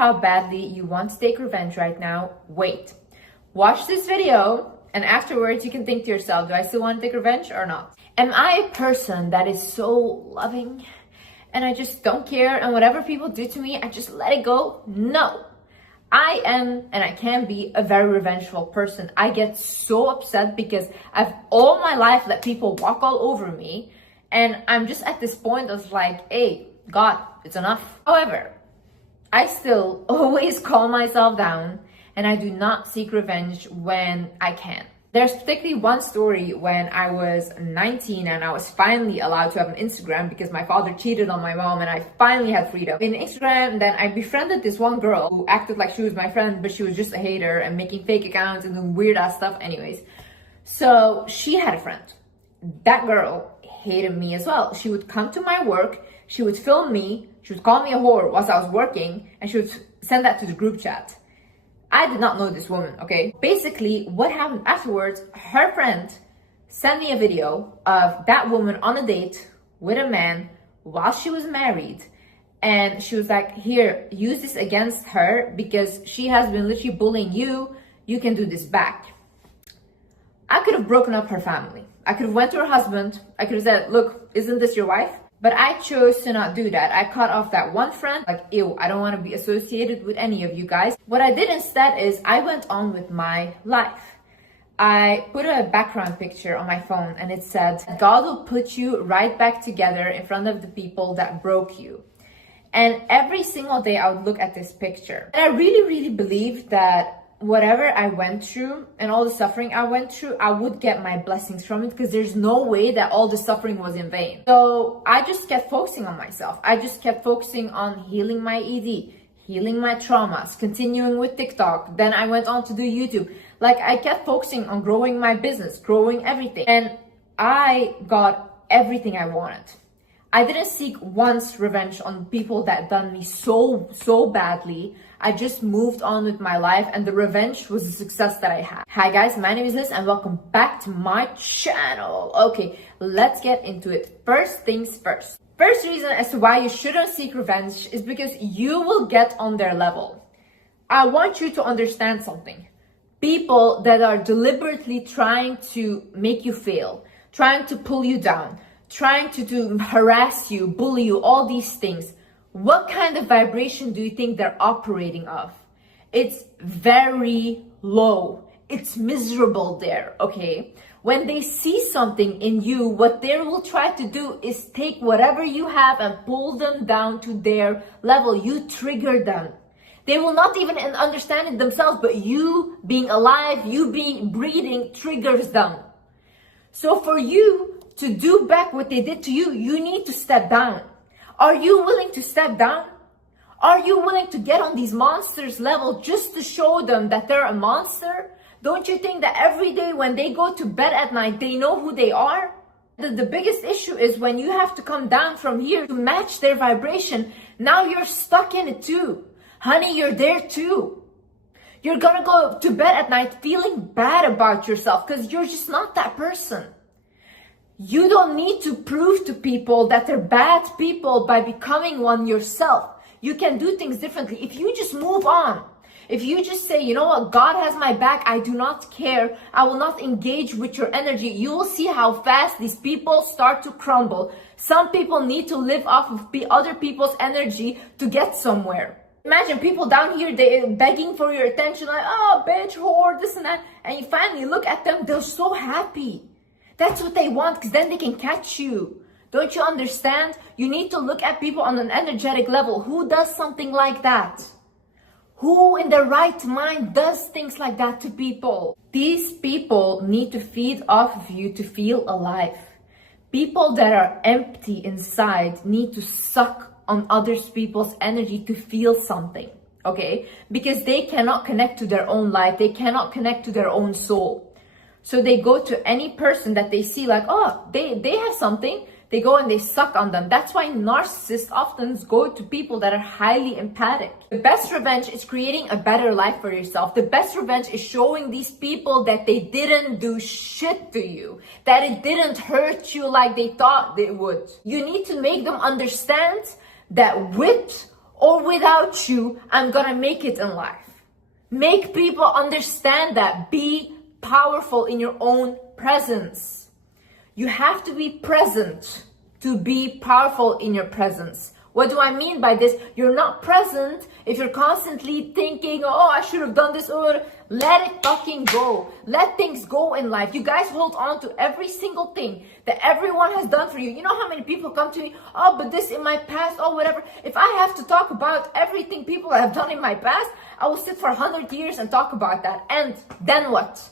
how badly you want to take revenge right now, wait. Watch this video and afterwards you can think to yourself, do I still want to take revenge or not? Am I a person that is so loving and I just don't care and whatever people do to me, I just let it go? No. I am and I can be a very revengeful person. I get so upset because I've all my life let people walk all over me and I'm just at this point of like, hey, God, it's enough. However, I still always calm myself down and I do not seek revenge when I can. There's particularly one story when I was 19 and I was finally allowed to have an Instagram because my father cheated on my mom and I finally had freedom. In Instagram, then I befriended this one girl who acted like she was my friend, but she was just a hater and making fake accounts and doing weird ass stuff anyways. So she had a friend. That girl hated me as well. She would come to my work, she would film me, she would call me a whore whilst I was working, and she would send that to the group chat. I did not know this woman, okay? Basically, what happened afterwards, her friend sent me a video of that woman on a date with a man while she was married. And she was like, here, use this against her because she has been literally bullying you. You can do this back. I could have broken up her family. I could have went to her husband. I could have said, look, isn't this your wife? But I chose to not do that. I cut off that one friend, like, ew, I don't want to be associated with any of you guys. What I did instead is I went on with my life. I put a background picture on my phone and it said, God will put you right back together in front of the people that broke you. And every single day I would look at this picture. And I really, really believed that whatever I went through and all the suffering I went through, I would get my blessings from it because there's no way that all the suffering was in vain. So I just kept focusing on myself. I just kept focusing on healing my ED, healing my traumas, continuing with TikTok. Then I went on to do YouTube. Like I kept focusing on growing my business, growing everything. And I got everything I wanted. I didn't seek once revenge on people that done me so badly. I just moved on with my life and the revenge was a success that I had. Hi guys, my name is Liz and welcome back to my channel. Okay, let's get into it. First things first. First reason as to why you shouldn't seek revenge is because you will get on their level. I want you to understand something. People that are deliberately trying to make you fail, trying to pull you down, trying to harass you, bully you, all these things. What kind of vibration do you think they're operating of? It's very low. It's miserable there, okay? When they see something in you, what they will try to do is take whatever you have and pull them down to their level. You trigger them. They will not even understand it themselves, but you being alive, you being breathing triggers them. So for you to do back what they did to you, you need to step down. Are you willing to step down? Are you willing to get on these monsters level just to show them that they're a monster? Don't you think that every day when they go to bed at night, they know who they are? The biggest issue is when you have to come down from here to match their vibration. Now you're stuck in it too. Honey, you're there too. You're gonna go to bed at night feeling bad about yourself because you're just not that person. You don't need to prove to people that they're bad people by becoming one yourself. You can do things differently. If you just move on, if you just say, you know what, God has my back, I do not care, I will not engage with your energy, you will see how fast these people start to crumble. Some people need to live off of other people's energy to get somewhere. Imagine people down here, they're begging for your attention, like, oh, bitch, whore, this and that. And you finally look at them, they're so happy. That's what they want because then they can catch you. Don't you understand? You need to look at people on an energetic level. Who does something like that? Who in their right mind does things like that to people? These people need to feed off of you to feel alive. People that are empty inside need to suck on other people's energy to feel something, okay? Because they cannot connect to their own life. They cannot connect to their own soul. So they go to any person that they see like, oh, they have something. They go and they suck on them. That's why narcissists often go to people that are highly empathic. The best revenge is creating a better life for yourself. The best revenge is showing these people that they didn't do shit to you, that it didn't hurt you like they thought it would. You need to make them understand that wit or without you, I'm gonna make it in life. Make people understand that. Be powerful in your own presence. You have to be present to be powerful in your presence. What do I mean by this? You're not present if you're constantly thinking, oh, I should have done this, or let it fucking go. Let things go in life. You guys hold on to every single thing that everyone has done for you. You know how many people come to me, oh, but this in my past, oh, whatever. If I have to talk about everything people have done in my past, I will sit for 100 years and talk about that. And then what?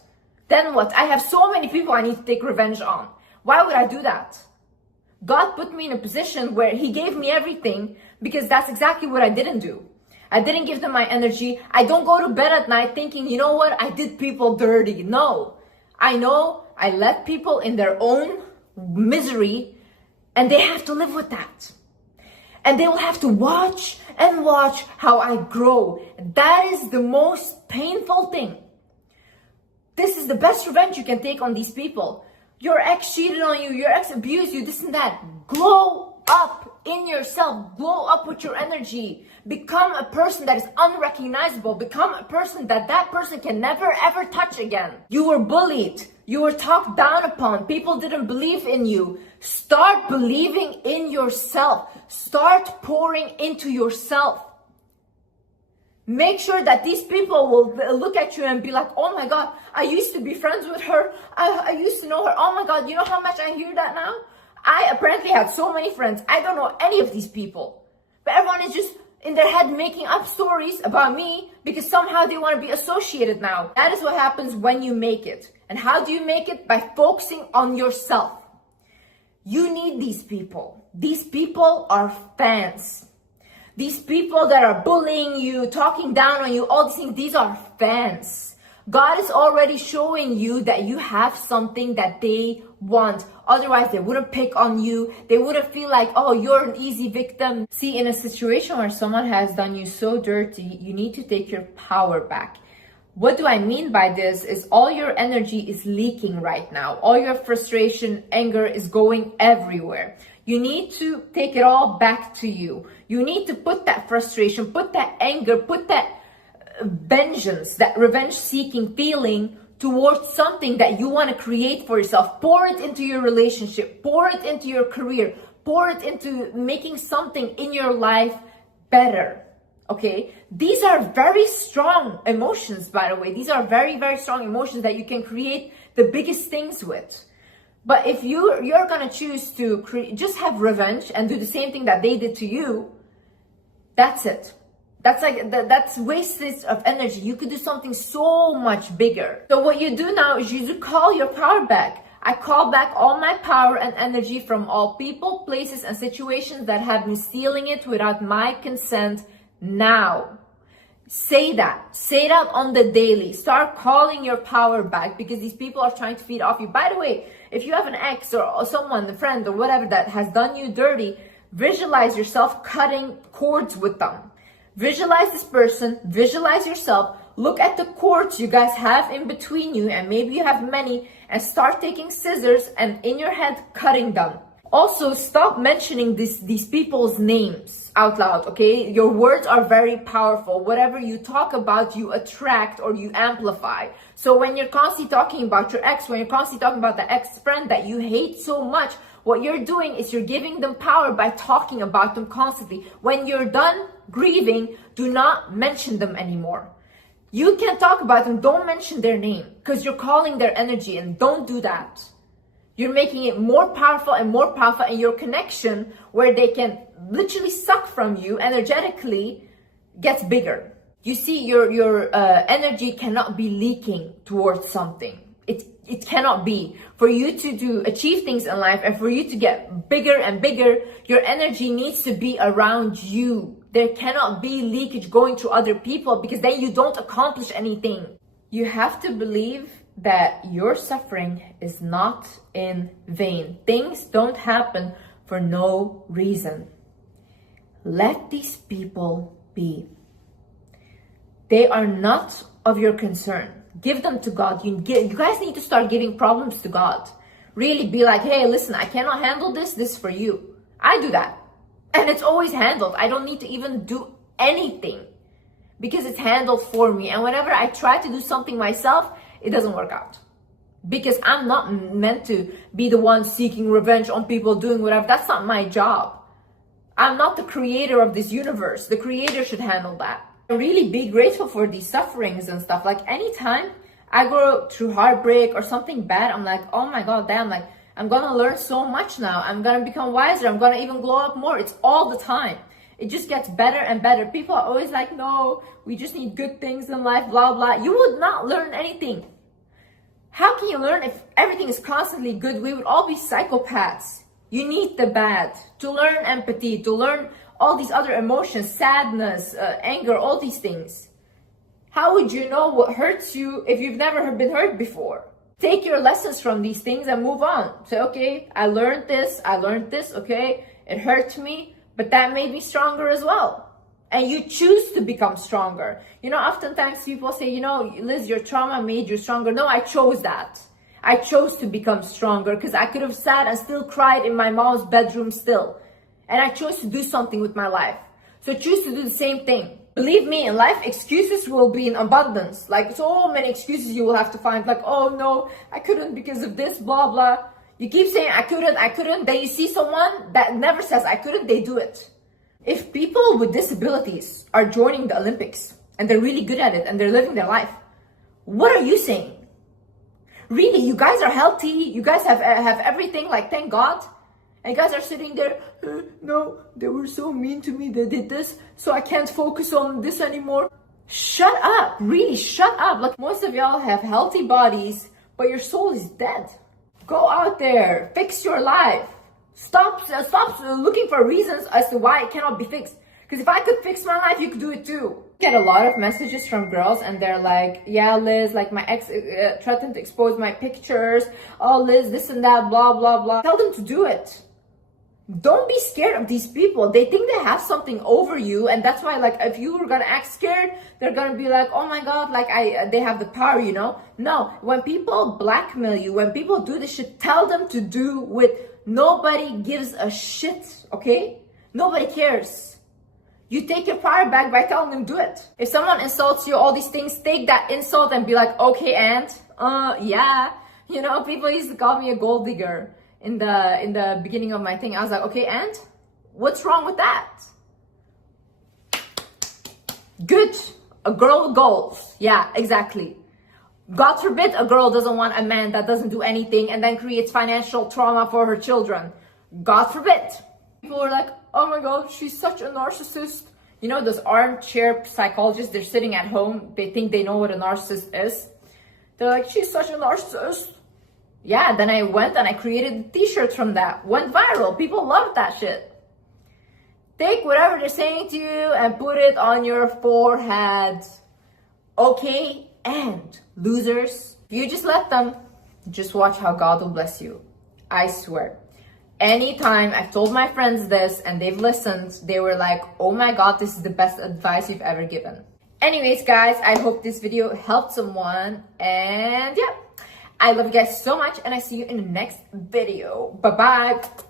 Then what? I have so many people I need to take revenge on. Why would I do that? God put me in a position where He gave me everything because that's exactly what I didn't do. I didn't give them my energy. I don't go to bed at night thinking, you know what, I did people dirty. No, I know I let people in their own misery and they have to live with that. And they will have to watch and watch how I grow. That is the most painful thing. This is the best revenge you can take on these people. Your ex cheated on you, your ex abused you, this and that. Glow up in yourself. Glow up with your energy. Become a person that is unrecognizable. Become a person that person can never ever touch again. You were bullied. You were talked down upon. People didn't believe in you. Start believing in yourself. Start pouring into yourself. Make sure that these people will look at you and be like, oh my God, I used to be friends with her. I used to know her. Oh my God, you know how much I hear that now? I apparently had so many friends. I don't know any of these people. But everyone is just in their head making up stories about me because somehow they want to be associated now. That is what happens when you make it. And how do you make it? By focusing on yourself. You need these people. These people are fans. These people that are bullying you, talking down on you, all these things, these are fans. God is already showing you that you have something that they want. Otherwise, they wouldn't pick on you. They wouldn't feel like, oh, you're an easy victim. See, in a situation where someone has done you so dirty, you need to take your power back. What do I mean by this is all your energy is leaking right now. All your frustration, anger is going everywhere. You need to take it all back to you. You need to put that frustration, put that anger, put that vengeance, that revenge-seeking feeling towards something that you want to create for yourself. Pour it into your relationship. Pour it into your career. Pour it into making something in your life better. Okay? These are very strong emotions, by the way. These are very, very strong emotions that you can create the biggest things with. But if you're gonna choose to just have revenge and do the same thing that they did to you, that's it. That's wastage of energy. You could do something so much bigger. So what you do now is you call your power back. I call back all my power and energy from all people, places, and situations that have been stealing it without my consent now. Say that. Say that on the daily. Start calling your power back because these people are trying to feed off you. By the way, if you have an ex or someone, a friend or whatever that has done you dirty, visualize yourself cutting cords with them. Visualize this person, visualize yourself, look at the cords you guys have in between you, and maybe you have many, and start taking scissors and in your head cutting them. Also, stop mentioning these people's names out loud, okay? Your words are very powerful. Whatever you talk about, you attract or you amplify. So when you're constantly talking about your ex, when you're constantly talking about the ex-friend that you hate so much, what you're doing is you're giving them power by talking about them constantly. When you're done grieving, do not mention them anymore. You can talk about them, don't mention their name because you're calling their energy, and don't do that. You're making it more powerful, and your connection where they can literally suck from you energetically gets bigger. You see, your energy cannot be leaking towards something. It cannot be. For you to achieve things in life and for you to get bigger and bigger, your energy needs to be around you. There cannot be leakage going to other people because then you don't accomplish anything. You have to believe that your suffering is not in vain. Things don't happen for no reason. Let these people be. They are not of your concern. Give them to God. You guys need to start giving problems to God. Really be like, hey, listen, I cannot handle this. This is for you. I do that. And it's always handled. I don't need to even do anything because it's handled for me. And whenever I try to do something myself, it doesn't work out. Because I'm not meant to be the one seeking revenge on people doing whatever. That's not my job. I'm not the creator of this universe. The creator should handle that. Really be grateful for these sufferings and stuff. Like anytime I go through heartbreak or something bad, I'm like, oh my God, damn, like I'm gonna learn so much now. I'm gonna become wiser. I'm gonna even glow up more. It's all the time. It just gets better and better. People are always like, no, we just need good things in life, blah, blah. You would not learn anything. How can you learn if everything is constantly good? We would all be psychopaths. You need the bad to learn empathy, to learn all these other emotions, sadness, anger, all these things. How would you know what hurts you if you've never been hurt before? Take your lessons from these things and move on. Say, okay, I learned this, okay, it hurt me, but that made me stronger as well. And you choose to become stronger. You know, oftentimes people say, you know, Liz, your trauma made you stronger. No, I chose that. I chose to become stronger because I could have sat and still cried in my mom's bedroom still. And I chose to do something with my life. So choose to do the same thing. Believe me, in life, excuses will be in abundance. Like so many excuses you will have to find. Like, oh no, I couldn't because of this, blah, blah. You keep saying, I couldn't. Then you see someone that never says, I couldn't, they do it. If people with disabilities are joining the Olympics and they're really good at it and they're living their life, what are you saying? Really, you guys are healthy. You guys have everything, like, thank God. And you guys are sitting there, no, they were so mean to me, they did this, so I can't focus on this anymore. Shut up, really, shut up. Like, most of y'all have healthy bodies, but your soul is dead. Go out there, fix your life. Stop looking for reasons as to why it cannot be fixed. Because if I could fix my life, you could do it too. I get a lot of messages from girls and they're like, yeah, Liz, like my ex threatened to expose my pictures. Oh, Liz, this and that, blah, blah, blah. Tell them to do it. Don't be scared of these people. They think they have something over you, and that's why, like, if you were gonna act scared, they're gonna be like, oh my God, like they have the power, you know? No, when people blackmail you, when people do this shit, tell them to do with nobody gives a shit, okay? Nobody cares. You take your power back by telling them do it. If someone insults you, all these things, take that insult and be like, okay, and yeah, you know, people used to call me a gold digger. In the beginning of my thing, I was like, okay, and what's wrong with that? Good, a girl with goals. Yeah, exactly. God forbid a girl doesn't want a man that doesn't do anything and then creates financial trauma for her children. God forbid. People are like, oh my God, she's such a narcissist. You know, those armchair psychologists, they're sitting at home, they think they know what a narcissist is. They're like, she's such a narcissist. Yeah, then I went and I created t-shirts from that. Went viral. People loved that shit. Take whatever they're saying to you and put it on your forehead. Okay, and losers, you just let them. Just watch how God will bless you. I swear. Anytime I've told my friends this and they've listened, they were like, oh my God, this is the best advice you've ever given. Anyways, guys, I hope this video helped someone. And yeah. I love you guys so much, and I see you in the next video. Bye-bye.